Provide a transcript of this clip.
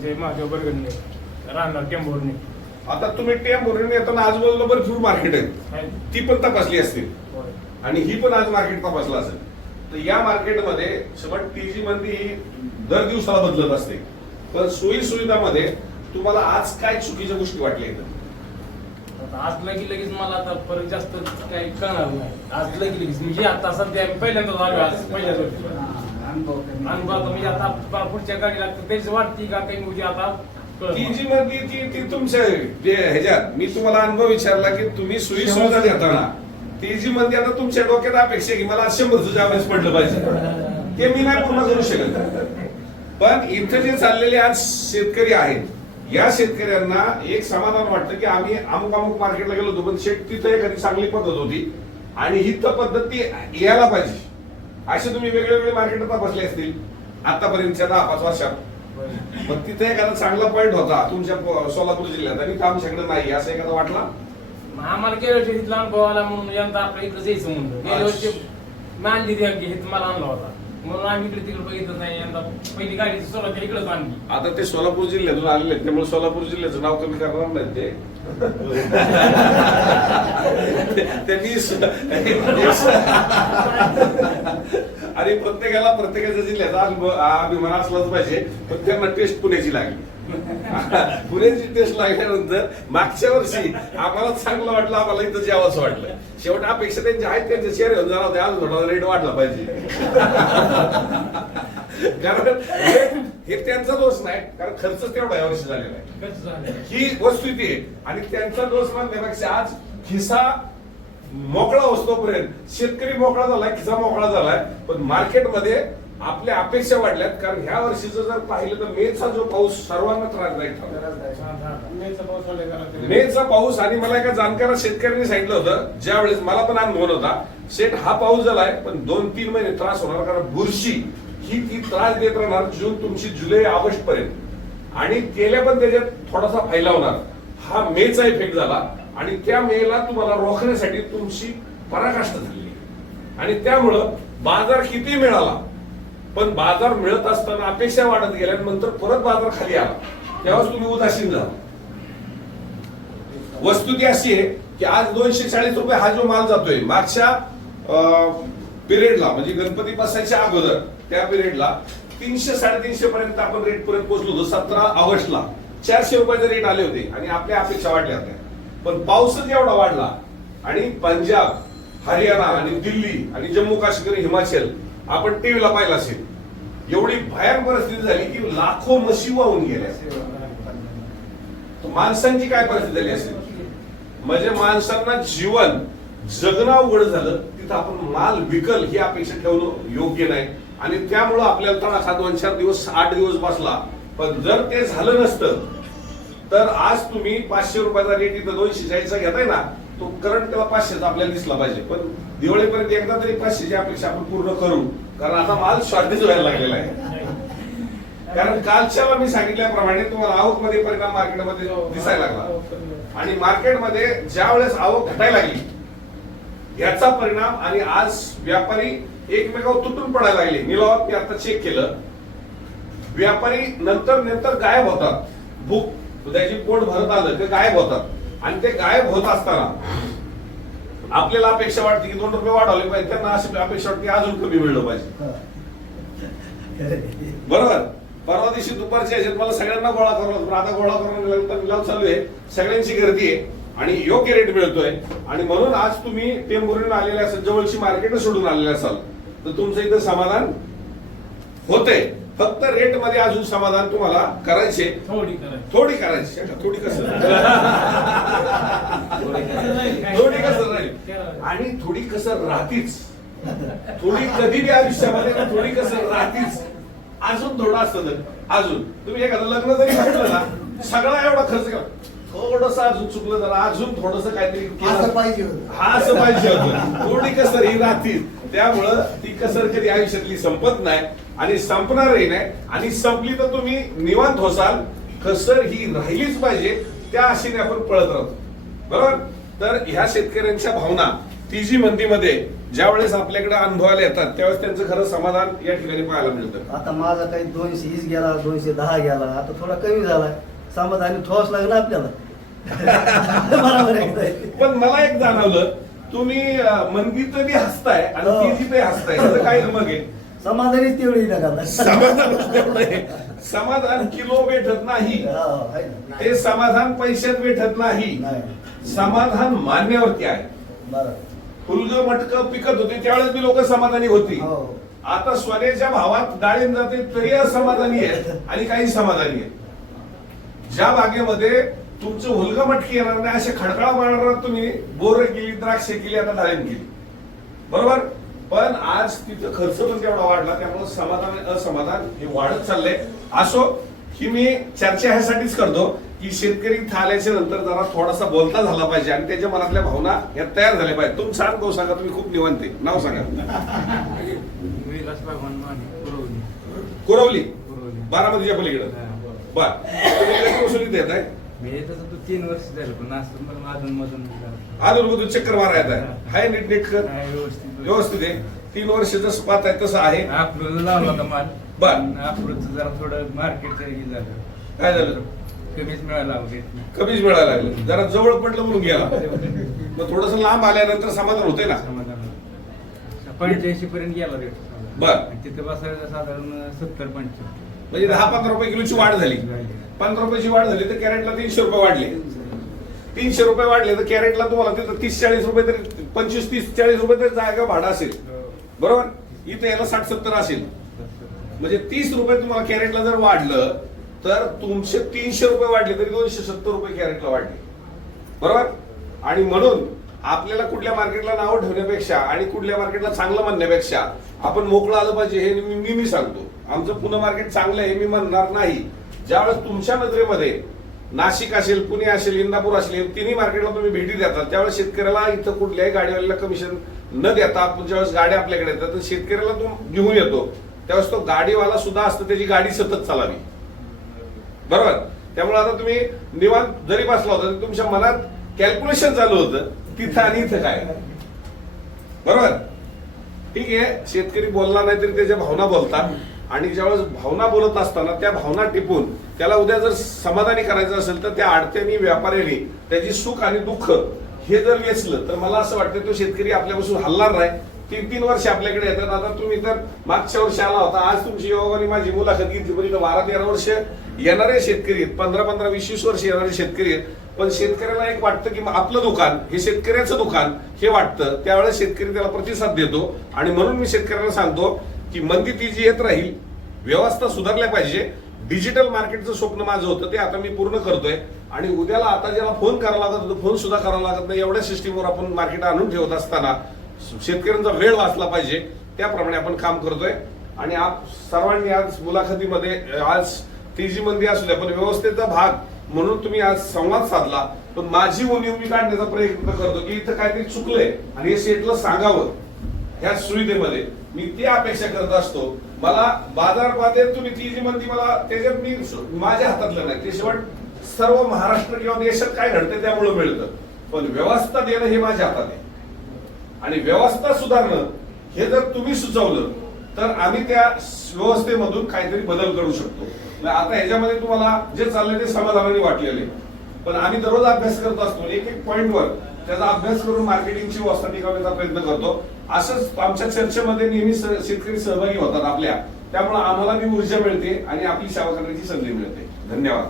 आमचे महादेव बरगडणे राहणार टेंभोरने आता तुम्ही टेम भरून येताना आजूबाजूला भरपूर मार्केट आहेत ती पण तपासली असतील. आणि ही पण आज मार्केट तपासलं असेल. तर या मार्केटमध्ये शेवट टीजी मंदी ही दर दिवसाला बदलत असते. पण सोयी सुविधामध्ये तुम्हाला आज काय चुकीच्या गोष्टी वाटल्या इथं? आज लगी लगेच मला आता फरक जास्त काही कळणार नाही. आज लगी लगेच. म्हणजे आता सध्या आलो आज पहिल्याच वर्षी. अनुभव आता म्हणजे आता पा- पुढच्या गाडीला तेच वाटते का काही म्हणजे आता. ती जी मंदी ती ती तुमच्या जे ह्याच्यात मी तुम्हाला अनुभव विचारला की तुम्ही सोयी सुविधा देताना ती जी मंदी आता तुमच्या डोक्यात अपेक्षा आहे की मला आज शंभरचं ॲव्हरेज पडलं पाहिजे. ते मी नाही पूर्ण करू शकत. पण इथं जे चाललेले आज शेतकरी आहेत या शेतकऱ्यांना एक समाधान वाटतं की आम्ही अमुक अमुक मार्केटला गेलो होतो पण शेत तिथं एखादी चांगली पद्धत होती आणि ही तर पद्धत ती यायला पाहिजे. असे तुम्ही वेगळे वेगळे मार्केट तपासले असतील. आतापर्यंतच्या दहा पाच वर्षात. मग तिथे एखादा चांगला पॉईंट होता तुमच्या सोलापूर जिल्ह्यात. आणि काम आमच्याकडे नाही असं एखादा वाटला? आम्हाला गेल्या वर्षी इथला अनुभव आला म्हणून यंदा आपल्या इकडे जायचं म्हणलं. गेल्या वर्षी मानली ती अंगी हे मला आणला होता. म्हणून आम्ही इकडे तिकडे बघितलं नाही यंदा पहिली गाडी सोलापूर इकडेच आणली. आता ते सोलापूर जिल्ह्यातून आलेले आहेत त्यामुळे सोलापूर जिल्ह्याचं नाव कमी करणार नाही ते. त्यांनी आणि प्रत्येकाला प्रत्येकाच्या जिल्ह्याचा अभिमान असलाच पाहिजे पण त्यांना टेस्ट पुण्याची लागली. पुण्याची टेस्ट लागल्यानंतर मागच्या वर्षी आम्हाला चांगलं वाटलं आम्हाला इथं जेवाचं वाटलं. शेवट अपेक्षा त्यांची आहेत त्यांचे शेअर घेऊन जाणार होते. आज थोडा रेट वाढला पाहिजे. कारण हे- हे त्यांचा दोष नाही कारण खर्च तेवढा यावर्षी झालेला आहे. ही वस्तुस्थिती आहे. आणि त्यांचा दोष मानण्यापेक्षा आज खिसा मोकळा असतोपर्यंत शेतकरी मोकळा झालाय खिसा मोकळा झालाय पण मार्केटमध्ये आपल्या अपेक्षा वाढल्यात. कारण ह्या वर्षीचं जर पाहिलं तर मेचा जो पाऊस सर्वांना त्रासदायक ठरला मेचा पाऊस आणि मला एका जाणकार शेतकऱ्यांनी सांगितलं होतं ज्या वेळेस मला पण अनुभव होता शेठ हा पाऊस झालाय पण दोन तीन महिने त्रास होणार कारण बुरशी. ही ती त्रास देत राहणार जून तुमची जुलै ऑगस्ट पर्यंत. आणि तेल्या पण त्याच्यात थोडासा फायदा होणार. हा मेचा इफेक्ट झाला. आणि त्या मेला तुम्हाला रोखण्यासाठी तुमची पराकाष्ट झाली आणि त्यामुळं बाजार किती मिळाला पण बाजार मिळत असताना अपेक्षा वाढत गेल्यानंतर परत बाजार खाली आला. तेव्हाच तुम्ही उदासीन झाला. वस्तुती अशी आहे की आज दोनशे चाळीस रुपये हा जो माल जातोय मागच्या पिरियडला म्हणजे गणपती बसायच्या अगोदर त्या पिरियडला तीनशे साडेतीनशे पर्यंत आपण रेट पर्यंत पोहोचलो होतो सतरा ऑगस्टला. चारशे रुपयाचे रेट आले होते आणि आपल्या अपेक्षा वाढल्या होत्या. पण पाऊसच एवढा वाढला. आणि पंजाब हरियाणा आणि दिल्ली आणि जम्मू काश्मीर हिमाचल आपण टीव्हीला पाहिला असेल. एवढी भयान परिस्थिती झाली की लाखो मशी वाहून गेल्या. माणसांची काय परिस्थिती झाली असेल? म्हणजे माणसांना जीवन जगणं अवघड झालं तिथं आपण माल विकल ही अपेक्षा ठेवणं योग्य नाही. आणि त्यामुळं आपल्याला त्रास हा दोन चार दिवस आठ दिवस बसला. पण जर ते झालं नसतं तर आज तुम्ही पाचशे रुपयाचा रेट इथं दोनशे चाळीसचा घेताय ना तो करंट त्याला पाचशेचा आपल्याला दिसला पाहिजे. पण दिवाळीपर्यंत एकदा तरी पाचशेची अपेक्षा आपण पूर्ण करू. कारण आता माल शॉर्टेज व्हायला लागलेला आहे. कारण कालच्याला मी सांगितल्याप्रमाणे तुम्हाला आवकमध्ये परिणाम मार्केटमध्ये दिसायला लागला. आणि मार्केटमध्ये ज्या वेळेस आवक घटायला लागली याचा परिणाम आणि आज व्यापारी एकमेकावर तुटून पडायला लागले. निलावात मी आता चेक केलं. व्यापारी नंतर नंतर गायब होतात. भूक त्याची पोट भरत आलं ते गायब होतात. आणि ते गायब होत असताना आपल्याला अपेक्षा वाटते की दोन रुपये वाढवले पाहिजे त्यांना अशी अपेक्षा वाटते अजून कमी मिळलं पाहिजे. बरोबर? परवा दिवशी दुपारच्या याच्यात मला सगळ्यांना गोळा करावं लागतो. आता गोळा करून लिलाव चालू आहे. सगळ्यांची गर्दी आहे आणि योग्य रेट मिळतोय. आणि म्हणून आज तुम्ही टेंभुरीने आलेले असाल जवळची मार्केट सोडून आलेले असाल तर तुमचं इथं समाधान होतंय. फक्त रेटमध्ये अजून समाधान तुम्हाला करायचे. थोडी करायची. थोडी करायची. आता थोडी कसं थोडी कसं राहील? आणि थोडी कसं राहतीच. थोडी कधी बी आयुष्यामध्ये ना थोडी कसं राहतीच. अजून थोडं असतं अजून. तुम्ही एखादं लग्न जरी म्हटलं ना सगळा एवढा खर्च करा. थोडस अजून चुकलं जरा अजून थोडस काहीतरी. असं पाहिजे होतं. हा असं पाहिजे होतं. थोडी कसर ही राहतील त्यामुळं ती कसर कधी आयुष्यातली संपत नाही आणि संपणारही नाही. आणि संपली तर तुम्ही निवांत होसाल. कसर ही राहिलीच पाहिजे. त्या आशेने आपण पळत राहतो बरोबर? तर ह्या शेतकऱ्यांच्या भावना ती जी मंदीमध्ये ज्यावेळेस आपल्याकडे अनुभवायला येतात त्यावेळेस त्यांचं खरं समाधान या ठिकाणी पाहायला मिळतं. आता माझा काही दोनशे वीस गेला दोनशे दहा गेला आता थोडा कमी झाला समाधानी ठोस लागला आपल्याला. बरोबर आहे? पण मला एक जाणवलं तुम्ही मनगीत बी हसताय आणि हो. ती हसताय याचं काय मग आहे? समाधानीच तेवढी नका समाधान तेवढं आहे. समाधान किलो भेटत नाही. ते समाधान पैशात भेटत नाही. समाधान मान्यावरती आहे. फुलग मटक पिकत होते त्यावेळेस बी लोक समाधानी होती. हो. आता सोन्याच्या भावात डाळिंब जाते तरी असमाधानी आहेत आणि काही समाधानी आहेत ज्या बागेमध्ये तुमचं हुलगा मटकी येणार नाही असे खडखडा मारणार तुम्ही बोर केली द्राक्ष केली आता डाळिंब केली. बरोबर? पण आज तिथं खर्च पण तेवढा वाढला त्यामुळे समाधान आणि असमाधान हे वाढत चाललंय. असो ही मी चर्चा ह्यासाठीच करतो की शेतकरी इथं आल्याच्यानंतर जरा थोडासा बोलता झाला पाहिजे आणि त्याच्या मनातल्या भावना या तयार झाल्या पाहिजे तुमचं अनुभव सांगा तुम्ही खूप निवांत. नाव सांगा. कुरवली. पुरवली बारामतीच्या पलीकडे. बरं. आहे मी तसं तू तीन वर्ष झालं पण असं मला अजून मधून तू चक्कर आहे. हाय नीट नीट कर. व्यवस्थित. व्यवस्थित आहे. तीन वर्ष जसं पाहत आहे तसं आहे. अप्रूव्ह लावला होता माल. बरं. जरा थोडं मार्केटचं हे झालं. काय झालं? कमीच मिळायला कमीच मिळायला लागलं. जरा जवळ पडलं म्हणून गेला. मग थोडस लांब आल्यानंतर समाधान होते ना? समाधान पंच्याऐंशी पर्यंत गेला रेट. बरं. तिथे बसायला साधारण सत्तर पंच्याहत्तर. म्हणजे दहा पंधरा रुपये किलोची वाढ झाली. पंधरा रुपयाची वाढ झाली तर कॅरेटला तीनशे रुपये वाढले. तीनशे रुपये वाढले तर कॅरेटला तुम्हाला तिथं तीस चाळीस रुपये तरी पंचवीस तीस चाळीस रुपये तरी जागा भाडं असेल. बरोबर? इथं याला साठ सत्तर असेल. म्हणजे तीस रुपये तुम्हाला कॅरेटला जर वाढलं तर तुमचे तीनशे रुपये वाढले तरी दोनशे सत्तर रुपये कॅरेटला वाढले. बरोबर? आणि म्हणून आपल्याला कुठल्या मार्केटला नाव ठेवण्यापेक्षा आणि कुठल्या मार्केटला चांगलं म्हणण्यापेक्षा आपण मोकळं आलं पाहिजे हे मी मी- मी सांगतो. आमचं पुणे मार्केट चांगलं आहे मी म्हणणार नाही. ज्यावेळेस तुमच्या नजरेमध्ये नाशिक असेल पुणे असेल इंदापूर असेल तिन्ही मार्केटला तुम्ही भेटी देतात त्यावेळेस शेतकऱ्याला इथं कुठल्याही गाडीवाल्याला कमिशन न देता आपण ज्यावेळेस गाड्या आपल्याकडे येतात तर शेतकऱ्याला तो घेऊन येतो. त्यावेळेस तो गाडीवाला सुद्धा असतो त्याची गाडी सतत चालावी. बरोबर? त्यामुळे आता तुम्ही निवांत जरी बसला होता तरी तुमच्या मनात कॅल्क्युलेशन चालू होतं तिथं आणि इथं काय? बरोबर? ठीक आहे शेतकरी बोलला नाही तरी त्याच्या भावना बोलतात. आणि ज्यावेळेस भावना बोलत असताना त्या भावना टिपून त्याला उद्या जर समाधानी करायचं असेल तर त्या आडत्यानी व्यापाऱ्याने त्याची सुख आणि दुःख हे जर वेचलं तर मला असं वाटतं तो शेतकरी आपल्यापासून हल्लार नाही. तीन तीन वर्ष आपल्याकडे येतात. आता तुम्ही तर मागच्या वर्षी आला होता. आज तुमची योगाने माझी मुलाखत घेतली. म्हणजे बारा तेरा वर्ष येणारे शेतकरी आहेत. पंधरा पंधरा वीस वीस वर्ष येणारे शेतकरी आहेत. पण शेतकऱ्याला एक वाटतं की मग आपलं दुकान हे शेतकऱ्याचं दुकान हे वाटतं. त्यावेळेस शेतकरी त्याला प्रतिसाद देतो. आणि म्हणून मी शेतकऱ्याला सांगतो की मंदी ती जी येत राहील व्यवस्था सुधारल्या पाहिजे. डिजिटल मार्केटचं स्वप्न माझं होतं ते आता मी पूर्ण करतोय. आणि उद्याला आता ज्याला फोन करावा लागत होतो फोन सुद्धा करावा लागत नाही. एवढ्या सिस्टीमवर आपण मार्केट आणून ठेवत असताना शेतकऱ्यांचा वेळ वाचला पाहिजे. त्याप्रमाणे आपण काम करतोय. आणि आप सर्वांनी आज मुलाखतीमध्ये आज आज तेजी मंदी असू द्या पण व्यवस्थेचा भाग म्हणून तुम्ही आज संवाद साधला. पण माझी उणीव मी काढण्याचा प्रयत्न करतो की इथं काहीतरी चुकलंय. आणि हे शेटला सांगावं. ह्या सुविधेमध्ये. मी ती अपेक्षा करत असतो. मला बाजारपातेत तुम्ही ती जी म्हणती मला त्याच्यात मी माझ्या हातातलं नाही. ते शेवट सर्व महाराष्ट्र किंवा देशात काय घडतं त्यामुळे मिळतं. पण व्यवस्था देणं हे माझ्या हातात आहे. आणि व्यवस्था सुधारणं हे जर तुम्ही सुचवलं तर आम्ही त्या व्यवस्थेमधून काहीतरी बदल करू शकतो. आता ह्याच्यामध्ये तुम्हाला जे चाललंय ते समाधानाने वाटलेले पण आम्ही दररोज अभ्यास करत असतो. एक एक पॉईंटवर त्याचा अभ्यास करून मार्केटिंगची व्यवस्था टिकवण्याचा प्रयत्न करतो. असंच आमच्या चर्चेमध्ये नेहमी शेतकरी सहभागी होतात आपल्या. त्यामुळे आम्हाला बी ऊर्जा मिळते आणि आपली सेवा करण्याची संधी मिळते. धन्यवाद.